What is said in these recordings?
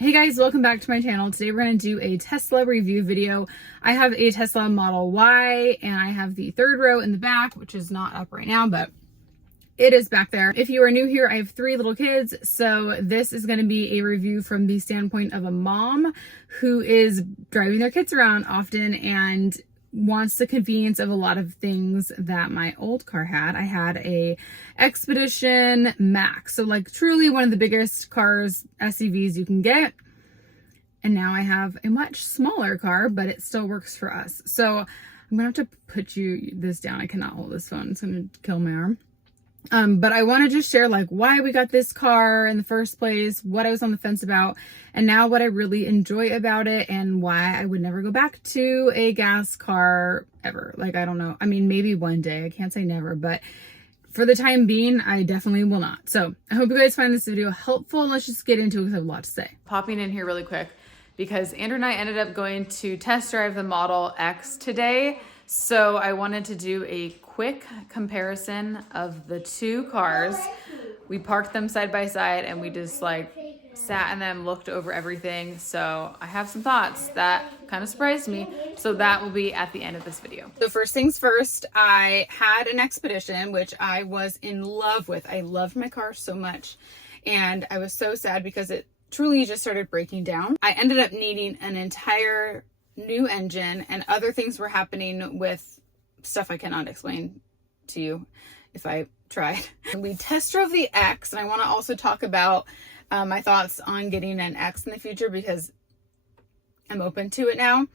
Hey guys, welcome back to my channel. Today we're going to do a Tesla review video. I have a Tesla Model Y and I have the third row in the back, which is not up right now, but it is back there. If you are new here, I have 3 little kids, so this is going to be a review from the standpoint of a mom who is driving their kids around often and wants the convenience of a lot of things that my old car had. I had a Expedition Max, so like truly one of the biggest cars, SUVs you can get. And now I have a much smaller car, but it still works for us. So I'm gonna have to put this down. I cannot hold this phone. It's gonna kill my arm. But I want to just share like why we got this car in the first place, what I was on the fence about, and now what I really enjoy about it and why I would never go back to a gas car ever. Like, I don't know. I mean, maybe one day. I can't say never, but for the time being, I definitely will not. So I hope you guys find this video helpful. Let's just get into it because I have a lot to say. Popping in here really quick because Andrew and I ended up going to test drive the Model X today. So I wanted to do a quick comparison of the 2 cars. We parked them side by side and we just like sat in them, looked over everything. So I have some thoughts that kind of surprised me. So that will be at the end of this video. So first things first, I had an Expedition, which I was in love with. I loved my car so much. And I was so sad because it truly just started breaking down. I ended up needing an entire new engine and other things were happening with stuff I cannot explain to you if I tried. We test drove the X, and I want to also talk about my thoughts on getting an X in the future because I'm open to it now.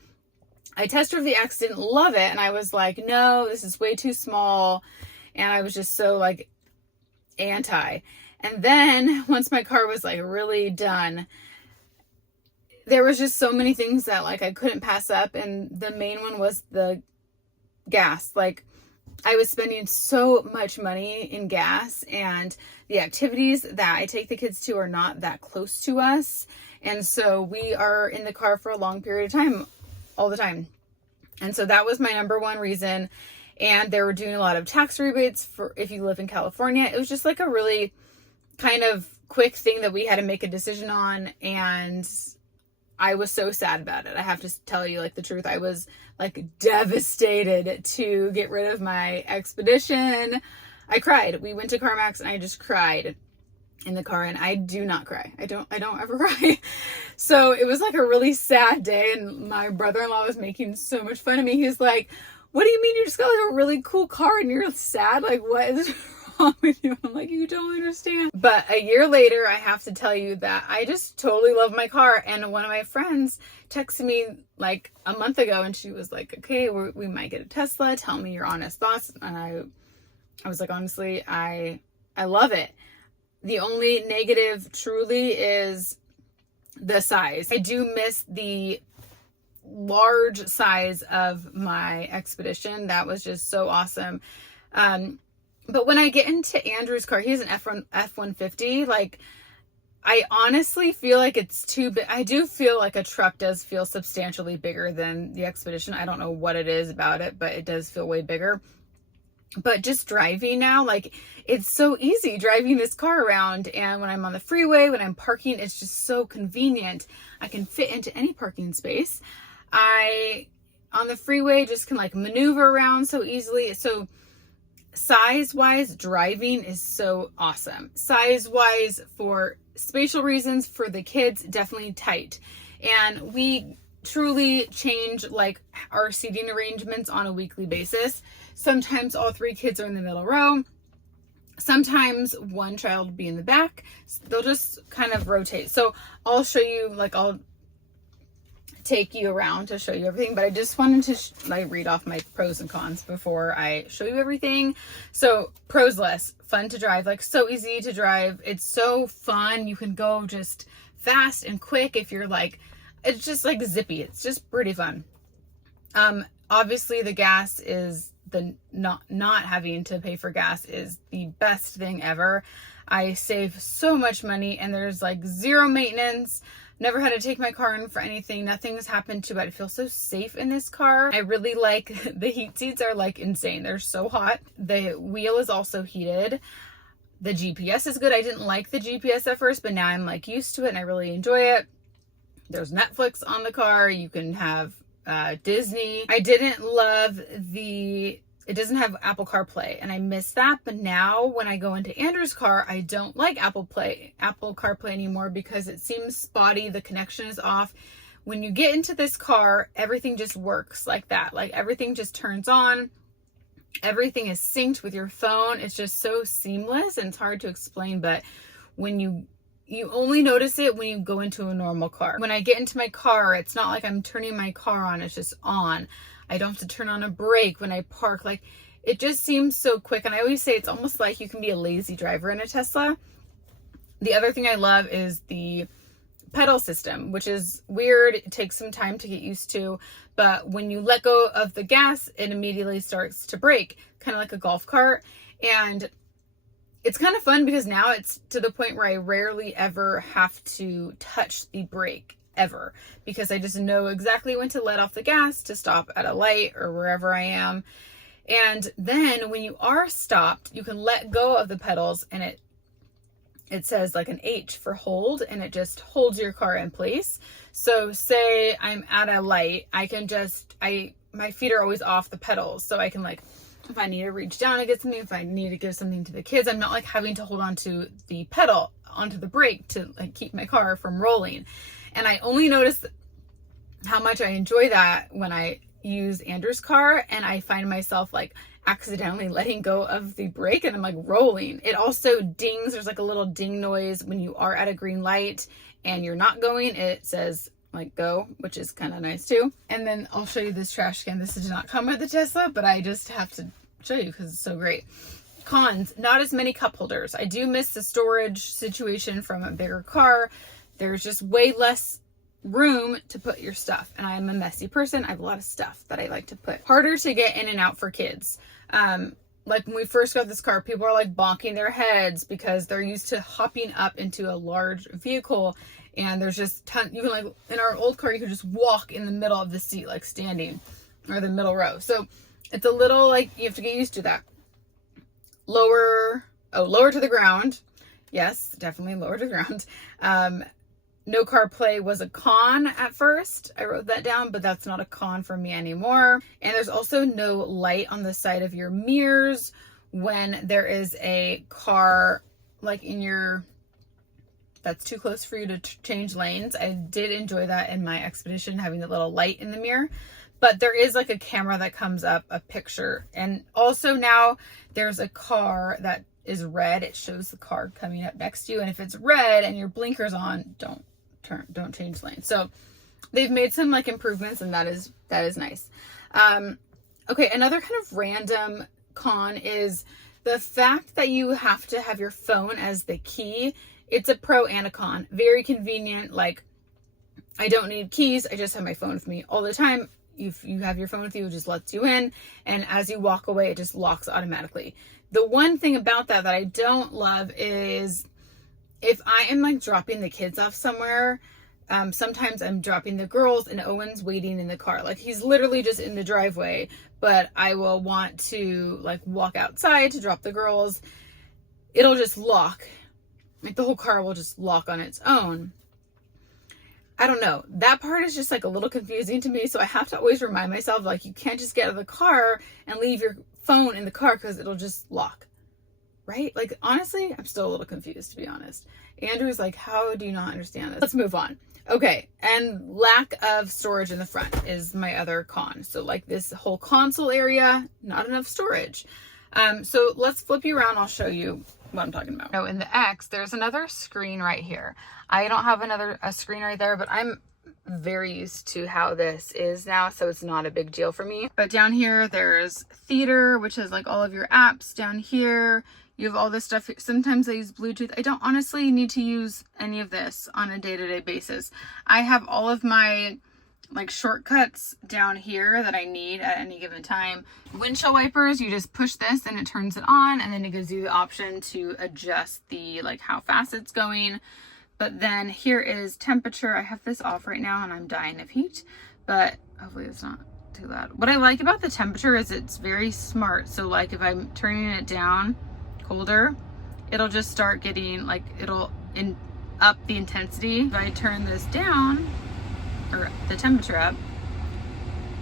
I test drove the X, didn't love it, and I was like, no, this is way too small, and I was just so like anti. And then once my car was like really done, there was just so many things that like I couldn't pass up, and the main one was the gas. Like, I was spending so much money in gas, and the activities that I take the kids to are not that close to us, and so we are in the car for a long period of time all the time. And so that was my number one reason. And they were doing a lot of tax rebates for if you live in California. It was just like a really kind of quick thing that we had to make a decision on, and I was so sad about it. I have to tell you like the truth. I was like devastated to get rid of my Expedition. I cried. We went to CarMax and I just cried in the car, and I do not cry. I don't ever cry. So it was like a really sad day, and my brother-in-law was making so much fun of me. He was like, what do you mean you just got like a really cool car and you're sad? Like, what is wrong with you? I'm like, you don't understand. But a year later, I have to tell you that I just totally love my car. And one of my friends texted me like a month ago, and she was like, okay, we might get a Tesla. Tell me your honest thoughts. And I was like, honestly, I love it. The only negative truly is the size. I do miss the large size of my Expedition. That was just so awesome. But when I get into Andrew's car, he has an F-150. Like, I honestly feel like it's too big. I do feel like a truck does feel substantially bigger than the Expedition. I don't know what it is about it, but it does feel way bigger. But just driving now, like, it's so easy driving this car around. And when I'm on the freeway, when I'm parking, it's just so convenient. I can fit into any parking space. On the freeway, just can like maneuver around so easily. So size-wise, driving is so awesome. Size-wise, for spatial reasons, for the kids, definitely tight. And we truly change like our seating arrangements on a weekly basis. Sometimes all 3 kids are in the middle row. Sometimes one child will be in the back. They'll just kind of rotate. So I'll show you, like, I'll take you around to show you everything, but I just wanted to like read off my pros and cons before I show you everything. So pros list, fun to drive, like so easy to drive. It's so fun. You can go just fast and quick if you're like, it's just like zippy. It's just pretty fun. Obviously the gas is not having to pay for gas is the best thing ever. I save so much money, and there's like zero maintenance. Never had to take my car in for anything. Nothing has happened to it. I feel so safe in this car. I really like the heat seats are like insane. They're so hot. The wheel is also heated. The GPS is good. I didn't like the GPS at first, but now I'm like used to it and I really enjoy it. There's Netflix on the car. You can have Disney. I didn't love it doesn't have Apple CarPlay, and I miss that. But now when I go into Andrew's car, I don't like Apple CarPlay anymore because it seems spotty. The connection is off. When you get into this car, everything just works like that. Like everything just turns on. Everything is synced with your phone. It's just so seamless, and it's hard to explain, but when you only notice it when you go into a normal car. When I get into my car, it's not like I'm turning my car on, it's just on. I don't have to turn on a brake when I park. Like, it just seems so quick. And I always say it's almost like you can be a lazy driver in a Tesla. The other thing I love is the pedal system, which is weird. It takes some time to get used to, but when you let go of the gas, it immediately starts to brake, kind of like a golf cart. And it's kind of fun because now it's to the point where I rarely ever have to touch the brake ever, because I just know exactly when to let off the gas to stop at a light or wherever I am. And then when you are stopped, you can let go of the pedals, and it says like an H for hold, and it just holds your car in place. So say I'm at a light, I can my feet are always off the pedals. So I can, like, if I need to reach down and get something, if I need to give something to the kids, I'm not like having to hold on to the pedal, onto the brake to like keep my car from rolling. And I only notice how much I enjoy that when I use Andrew's car, and I find myself like accidentally letting go of the brake and I'm like rolling. It also dings. There's like a little ding noise when you are at a green light and you're not going. It says like go, which is kind of nice too. And then I'll show you this trash can. This did not come with the Tesla, but I just have to show you because it's so great. Cons, not as many cup holders. I do miss the storage situation from a bigger car. There's just way less room to put your stuff, and I'm a messy person. I have a lot of stuff that I like to put. Harder to get in and out for kids. Like when we first got this car, people are like bonking their heads because they're used to hopping up into a large vehicle, and there's just even like in our old car, you could just walk in the middle of the seat, like standing, or the middle row. So it's a little like you have to get used to that. Lower to the ground. Yes, definitely lower to the ground. No CarPlay was a con at first. I wrote that down, but that's not a con for me anymore. And there's also no light on the side of your mirrors when there is a car like that's too close for you to change lanes. I did enjoy that in my Expedition, having the little light in the mirror. But there is like a camera that comes up, a picture. And also now there's a car that is red. It shows the car coming up next to you. And if it's red and your blinkers on, don't change lanes. So they've made some like improvements, and that is nice. Okay, another kind of random con is the fact that you have to have your phone as the key. It's a pro and a con. Very convenient. Like, I don't need keys. I just have my phone with me all the time. If you have your phone with you, it just lets you in. And as you walk away, it just locks automatically. The one thing about that I don't love is if I am like dropping the kids off somewhere, sometimes I'm dropping the girls and Owen's waiting in the car. Like, he's literally just in the driveway, but I will want to like walk outside to drop the girls. It'll just lock. Like, the whole car will just lock on its own. I don't know. That part is just like a little confusing to me. So I have to always remind myself, like, you can't just get out of the car and leave your phone in the car because it'll just lock. Right? Like, honestly, I'm still a little confused, to be honest. Andrew's like, how do you not understand this? Let's move on. Okay. And lack of storage in the front is my other con. So like this whole console area, not enough storage. So let's flip you around. I'll show you what I'm talking about. Oh, in the X, there's another screen right here. I don't have a screen right there, but I'm very used to how this is now, so it's not a big deal for me. But down here, there's theater, which is like all of your apps. Down here, you have all this stuff. Sometimes I use Bluetooth. I don't honestly need to use any of this on a day-to-day basis. I have all of my like shortcuts down here that I need at any given time. Windshield wipers, you just push this and it turns it on, and then it gives you the option to adjust the like how fast it's going. But then here is temperature. I have this off right now and I'm dying of heat, but hopefully it's not too loud. What I like about the temperature is it's very smart. So like if I'm turning it down colder, it'll just start getting like, it'll up the intensity. If I turn this down, or the temperature up,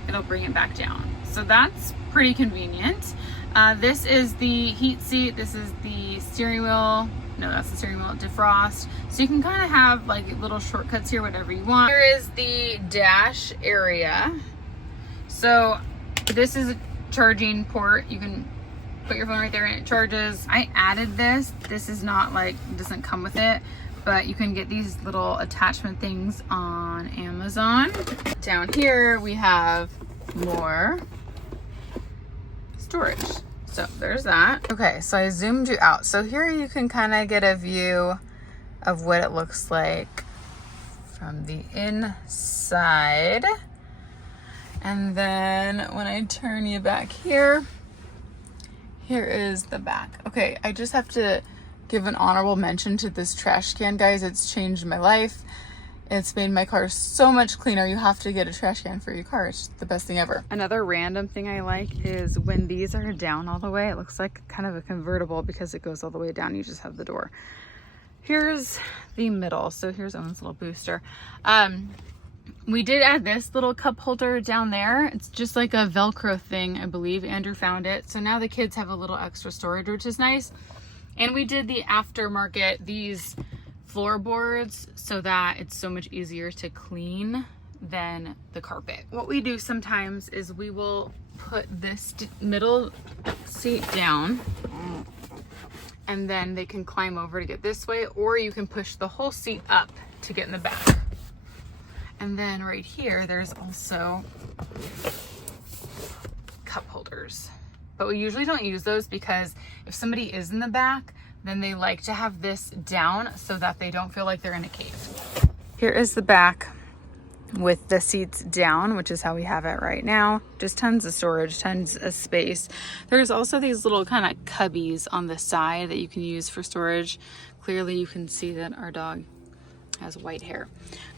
it'll bring it back down. So that's pretty convenient. This is the heat seat. This is the steering wheel. No, that's the steering wheel. Defrost. So you can kind of have like little shortcuts here, whatever you want. Here is the dash area. So this is a charging port. You can put your phone right there and it charges. I added this. This is not like, it doesn't come with it, but you can get these little attachment things on Amazon. Down here we have more storage. So there's that. Okay, so I zoomed you out. So here you can kind of get a view of what it looks like from the inside. And then when I turn you back here, here is the back. Okay, I just have to give an honorable mention to this trash can, guys. It's changed my life. It's made my car so much cleaner. You have to get a trash can for your car. It's the best thing ever. Another random thing I like is when these are down all the way, it looks like kind of a convertible because it goes all the way down. You just have the door. Here's the middle. So here's Owen's little booster. We did add this little cup holder down there. It's just like a Velcro thing, I believe. Andrew found it. So now the kids have a little extra storage, which is nice. And we did the aftermarket, these floorboards, so that it's so much easier to clean than the carpet. What we do sometimes is we will put this middle seat down and then they can climb over to get this way, or you can push the whole seat up to get in the back. And then right here, there's also cup holders. But we usually don't use those because if somebody is in the back, then they like to have this down so that they don't feel like they're in a cave. Here is the back with the seats down, which is how we have it right now. Just tons of storage, tons of space. There's also these little kind of cubbies on the side that you can use for storage. Clearly you can see that our dog has white hair.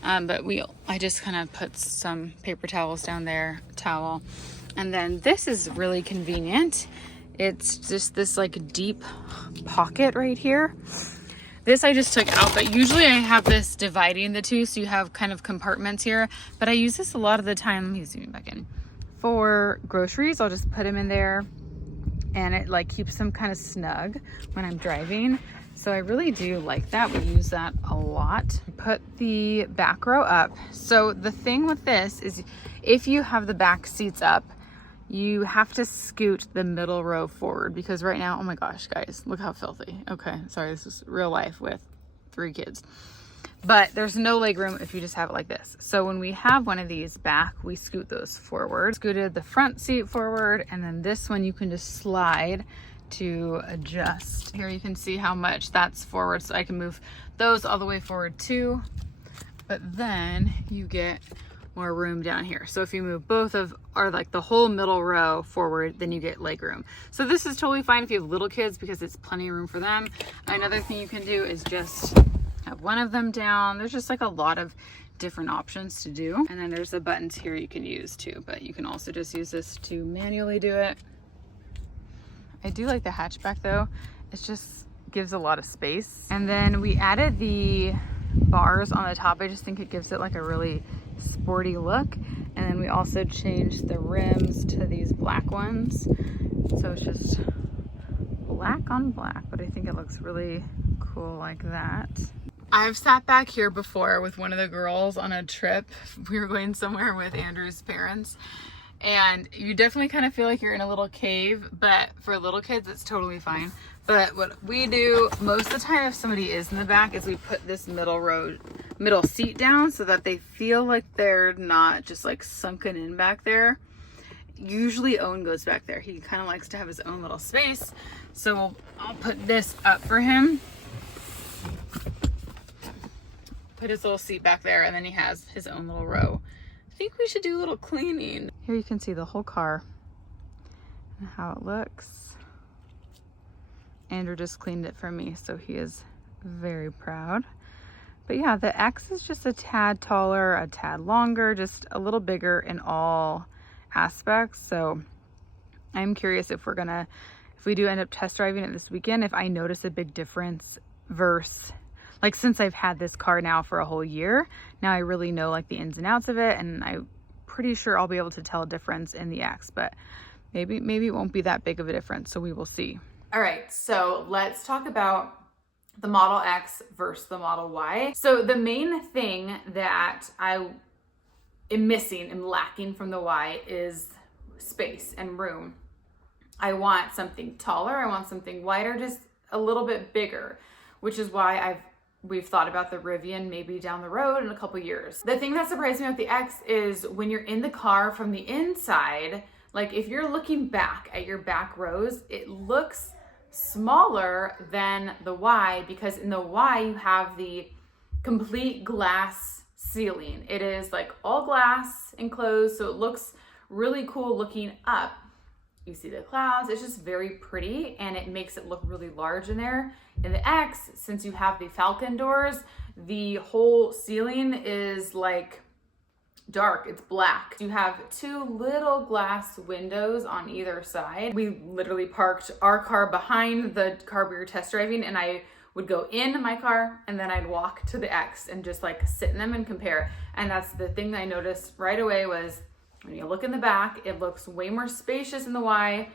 But I just kind of put some paper towels down there, towel. And then this is really convenient. It's just this like deep pocket right here. This I just took out, but usually I have this dividing the two, so you have kind of compartments here. But I use this a lot of the time. Let me zoom back in. For groceries, I'll just put them in there and it like keeps them kind of snug when I'm driving. So I really do like that. We use that a lot. Put the back row up. So the thing with this is if you have the back seats up, you have to scoot the middle row forward because right now, oh my gosh, guys, look how filthy. Okay, sorry, this is real life with 3 kids. But there's no leg room if you just have it like this. So when we have one of these back, we scoot those forward. Scooted the front seat forward, and then this one you can just slide to adjust. Here you can see how much that's forward, so I can move those all the way forward too. But then you get more room down here. So if you move both of, or like the whole middle row forward, then you get leg room. So this is totally fine if you have little kids because it's plenty of room for them. Another thing you can do is just have one of them down. There's just like a lot of different options to do. And then there's the buttons here you can use too, but you can also just use this to manually do it. I do like the hatchback though. It just gives a lot of space. And then we added the bars on the top. I just think it gives it like a really sporty look. And then we also changed the rims to these black ones. So it's just black on black, but I think it looks really cool like that. I've sat back here before with one of the girls on a trip. We were going somewhere with Andrew's parents. And you definitely kind of feel like you're in a little cave, but for little kids, it's totally fine. But what we do most of the time if somebody is in the back is we put this middle seat down so that they feel like they're not just like sunken in back there. Usually Owen goes back there. He kind of likes to have his own little space. So I'll put this up for him. Put his little seat back there, and then he has his own little row. I think we should do a little cleaning. Here you can see the whole car and how it looks. Andrew just cleaned it for me, so he is very proud. But yeah, the X is just a tad taller, a tad longer, just a little bigger in all aspects. So I'm curious if we do end up test driving it this weekend, if I notice a big difference versus like since I've had this car now for a whole year, now I really know like the ins and outs of it, and I'm pretty sure I'll be able to tell a difference in the X, but maybe it won't be that big of a difference, so we will see. All right, so let's talk about the Model X versus the Model Y. So the main thing that I am missing and lacking from the Y is space and room. I want something taller, I want something wider, just a little bit bigger, which is why we've thought about the Rivian maybe down the road in a couple years. The thing that surprised me about the X is when you're in the car from the inside, like if you're looking back at your back rows, it looks smaller than the Y, because in the Y you have the complete glass ceiling. It is like all glass enclosed, so it looks really cool looking up. You see the clouds, it's just very pretty, and it makes it look really large in there. In the X, since you have the Falcon doors, the whole ceiling is like dark, it's black. You have two little glass windows on either side. We literally parked our car behind the car we were test driving, and I would go in my car and then I'd walk to the X and just like sit in them and compare. And that's the thing that I noticed right away was when you look in the back, it looks way more spacious in the Y,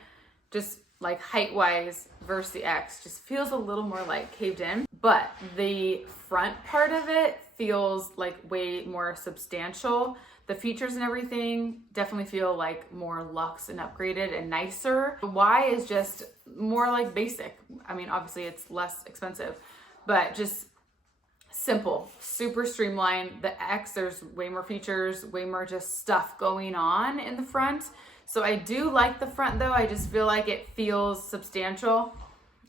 just like height-wise, versus the X. Just feels a little more like caved in. But the front part of it feels like way more substantial. The features and everything definitely feel like more luxe and upgraded and nicer. The Y is just more like basic. I mean, obviously it's less expensive, but just simple, super streamlined. The X, there's way more features, way more just stuff going on in the front. So I do like the front though. I just feel like it feels substantial.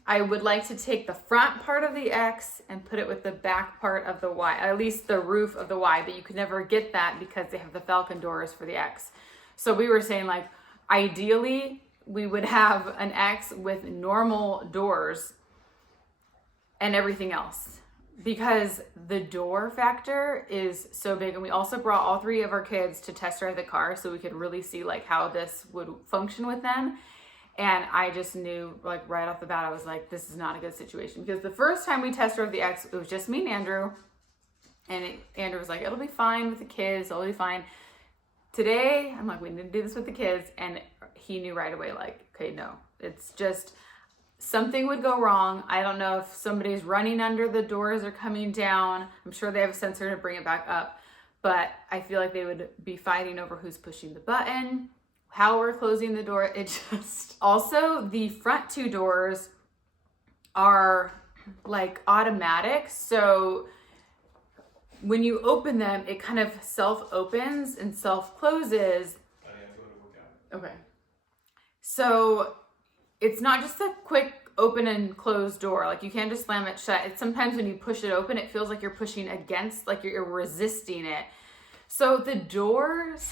I would like to take the front part of the X and put it with the back part of the Y, at least the roof of the Y, but you could never get that because they have the Falcon doors for the X. So we were saying like, ideally we would have an X with normal doors and everything else, because the door factor is so big. And we also brought all three of our kids to test drive the car so we could really see like how this would function with them. And I just knew like right off the bat, I was like, this is not a good situation, because the first time we test drove the X, it was just me and Andrew. And Andrew was like, it'll be fine with the kids, it'll be fine. Today, I'm like, we need to do this with the kids. And he knew right away, like, okay, no, it's just something would go wrong. I don't know if somebody's running under the doors or coming down. I'm sure they have a sensor to bring it back up, but I feel like they would be fighting over who's pushing the button, how we're closing the door. It just, also the front two doors are like automatic. So when you open them, it kind of self-opens and self-closes. Okay. So it's not just a quick open and close door. Like you can't just slam it shut. It's sometimes when you push it open, it feels like you're pushing against, like you're resisting it. So the doors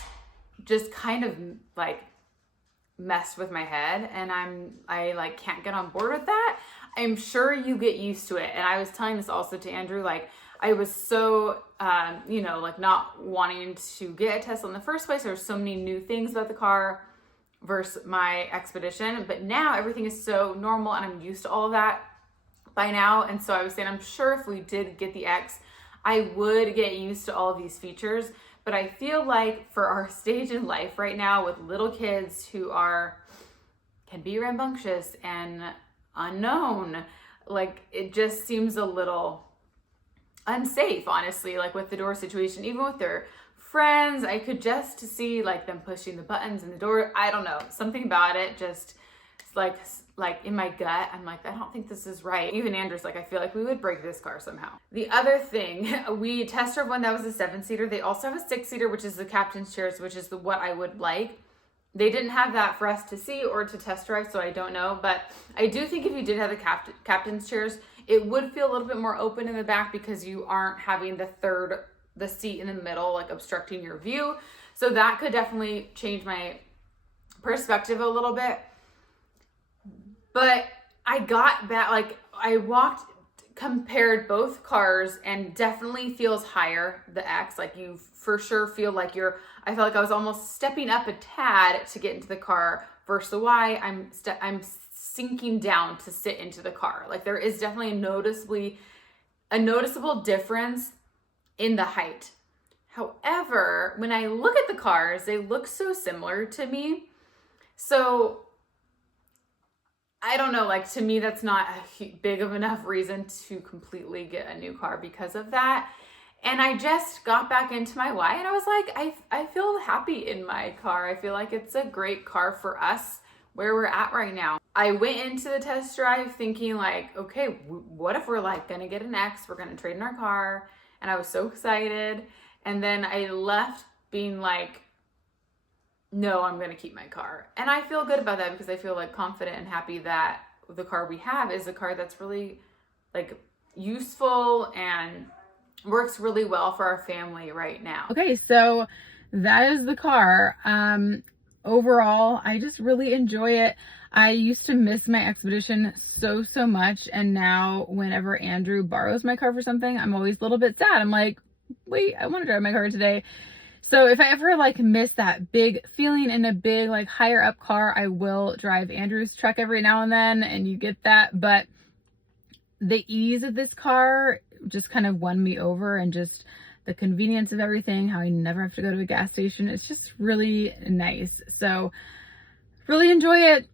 just kind of like messed with my head, and I like can't get on board with that. I'm sure you get used to it. And I was telling this also to Andrew, like I was so, like not wanting to get a Tesla in the first place. There were so many new things about the car versus my Expedition, but now everything is so normal and I'm used to all of that by now. And so I was saying, I'm sure if we did get the X, I would get used to all of these features. But I feel like for our stage in life right now with little kids who can be rambunctious and unknown, like it just seems a little unsafe, honestly, like with the door situation, even with their friends. I could just see like them pushing the buttons in the door. I don't know, something about it just like in my gut, I'm like, I don't think this is right. Even Andrew's like, I feel like we would break this car somehow. The other thing, we test drove one that was a 7-seater. They also have a 6-seater, which is the captain's chairs, which is what I would like. They didn't have that for us to see or to test drive, so I don't know. But I do think if you did have the captain's chairs, it would feel a little bit more open in the back because you aren't having the seat in the middle, like obstructing your view. So that could definitely change my perspective a little bit. But I got back, like I compared both cars, and definitely feels higher, the X. Like you for sure feel like I felt like I was almost stepping up a tad to get into the car versus the Y. I'm sinking down to sit into the car. Like there is definitely noticeably a noticeable difference in the height. However, when I look at the cars, they look so similar to me. So I don't know, like to me, that's not a big of enough reason to completely get a new car because of that. And I just got back into my why and I was like, I feel happy in my car. I feel like it's a great car for us where we're at right now. I went into the test drive thinking like, okay, what if we're like gonna get an X, we're gonna trade in our car. And I was so excited. And then I left being like, no, I'm gonna keep my car. And I feel good about that because I feel like confident and happy that the car we have is a car that's really like useful and works really well for our family right now. Okay, so that is the car. Overall, I just really enjoy it. I used to miss my Expedition so much, and now whenever Andrew borrows my car for something, I'm always a little bit sad. I'm like, wait, I want to drive my car today. So if I ever like miss that big feeling in a big like higher up car, I will drive Andrew's truck every now and then, and you get that. But the ease of this car just kind of won me over, and just the convenience of everything, how I never have to go to a gas station. It's just really nice. So really enjoy it.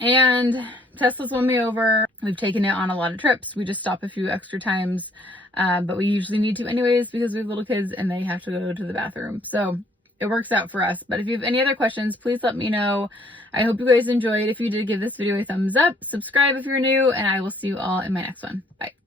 And Tesla's won me over. We've taken it on a lot of trips. We just stop a few extra times, but we usually need to anyways because we have little kids and they have to go to the bathroom. So it works out for us. But if you have any other questions, please let me know. I hope you guys enjoyed. If you did, give this video a thumbs up, subscribe if you're new, and I will see you all in my next one. Bye.